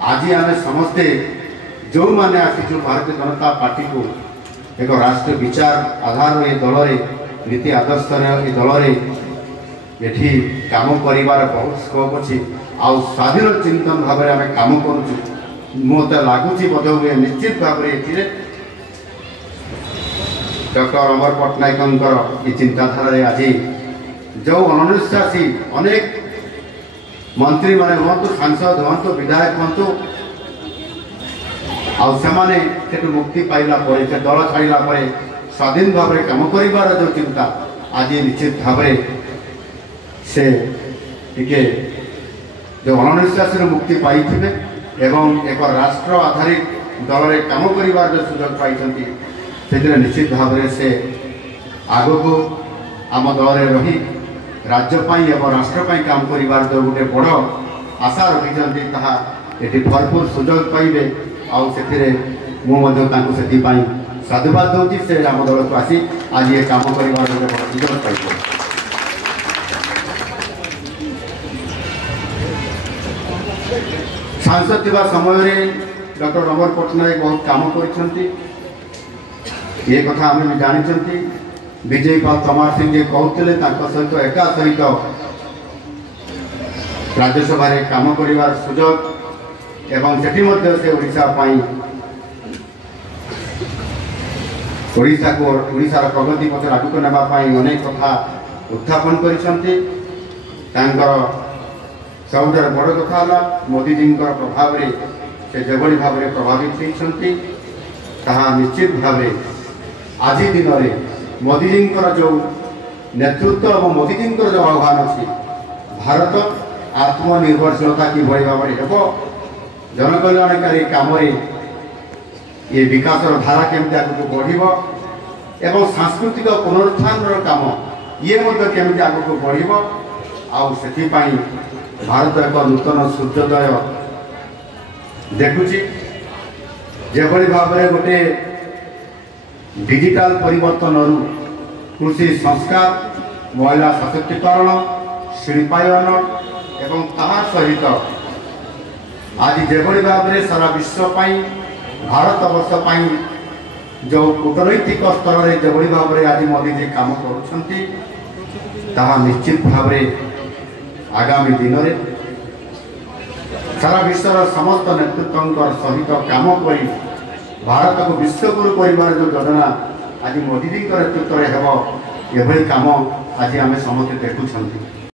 आज आम समस्ते जो मैंने आसीचु भारतीय जनता पार्टी को एक राष्ट्रीय विचार आधार ये दल नीति आदर्श ये दल ये काम कर बहुत स्कोप अच्छी आउ स्वाधीन चिंतन भाव में आम कम करुचु मत लगुच बोध हुए निश्चित भाव में डॉक्टर अमर पट्टनायक ये चिंताधारा आज जो अनिश्वासी अनेक मंत्री माने हूँ सांसद हूँ विधायक हूँ आउ मुक्ति पाइला से दल छाड़ा स्वाधीन भाव में कम कर जो चिंता आज निश्चित भाव से टिके जो अनिश्वास मुक्ति पाई एवं एक राष्ट्र आधारित दल में कम कर जो सुजोग पाई से निश्चित भाव से आग को आम दल रही राज्यपाई एवं राष्ट्रपाई काम कर जो गोटे बड़ आशा रखी ये भरपूर सुजोग पाइबे आउे मुझे साधुवाद दूसरी से आम दल को आसी आज ये काम कर सुजोग पाइबे। सांसद थिबा समय डॉक्टर अमर पट्टनायक बहुत काम कर कथा आम भी जानी विजयपाल तमार सिंह जी कहते सहित एका सहित राज्यसभा काम कर सुजोग एवं सेठी से ओडिशा को ओडिशार प्रगति पथ आगक नापी अनेक कथा उत्थापन कर सबुठ बड़ कथा मोदीजी प्रभाव से जो भाव में प्रभावित होती निश्चित भाव आज दिन में मोदीजी जो नेतृत्व और मोदीजी जो आह्वान अच्छी भारत आत्मनिर्भरशीलता कि भाव में हो जनकल्याणकारी काम ये विकास धारा केमती आगे बढ़ एवं सांस्कृतिक पुनरुत्थान काम ये केमती आगे बढ़ भारत एक नूतन सूर्योदय देखुची जो भाव में गोटे डिजिटल परिवर्तन कृषि संस्कार महिला सशक्तिकरण शिल्पायन एवं तार सहित आज जो भाव में सारा विश्व भारत वर्ष जो कूटनैतिक स्तर में जो भाव में आज मोदी जी काम कर निश्चित भाव में आगामी दिन में सारा विश्वर समस्त नेतृत्व सहित काम कर भारत को विश्वगुरु कर जो योजना आज मोदी जी नेतृत्व में ये काम आज आम समस्त देखुं।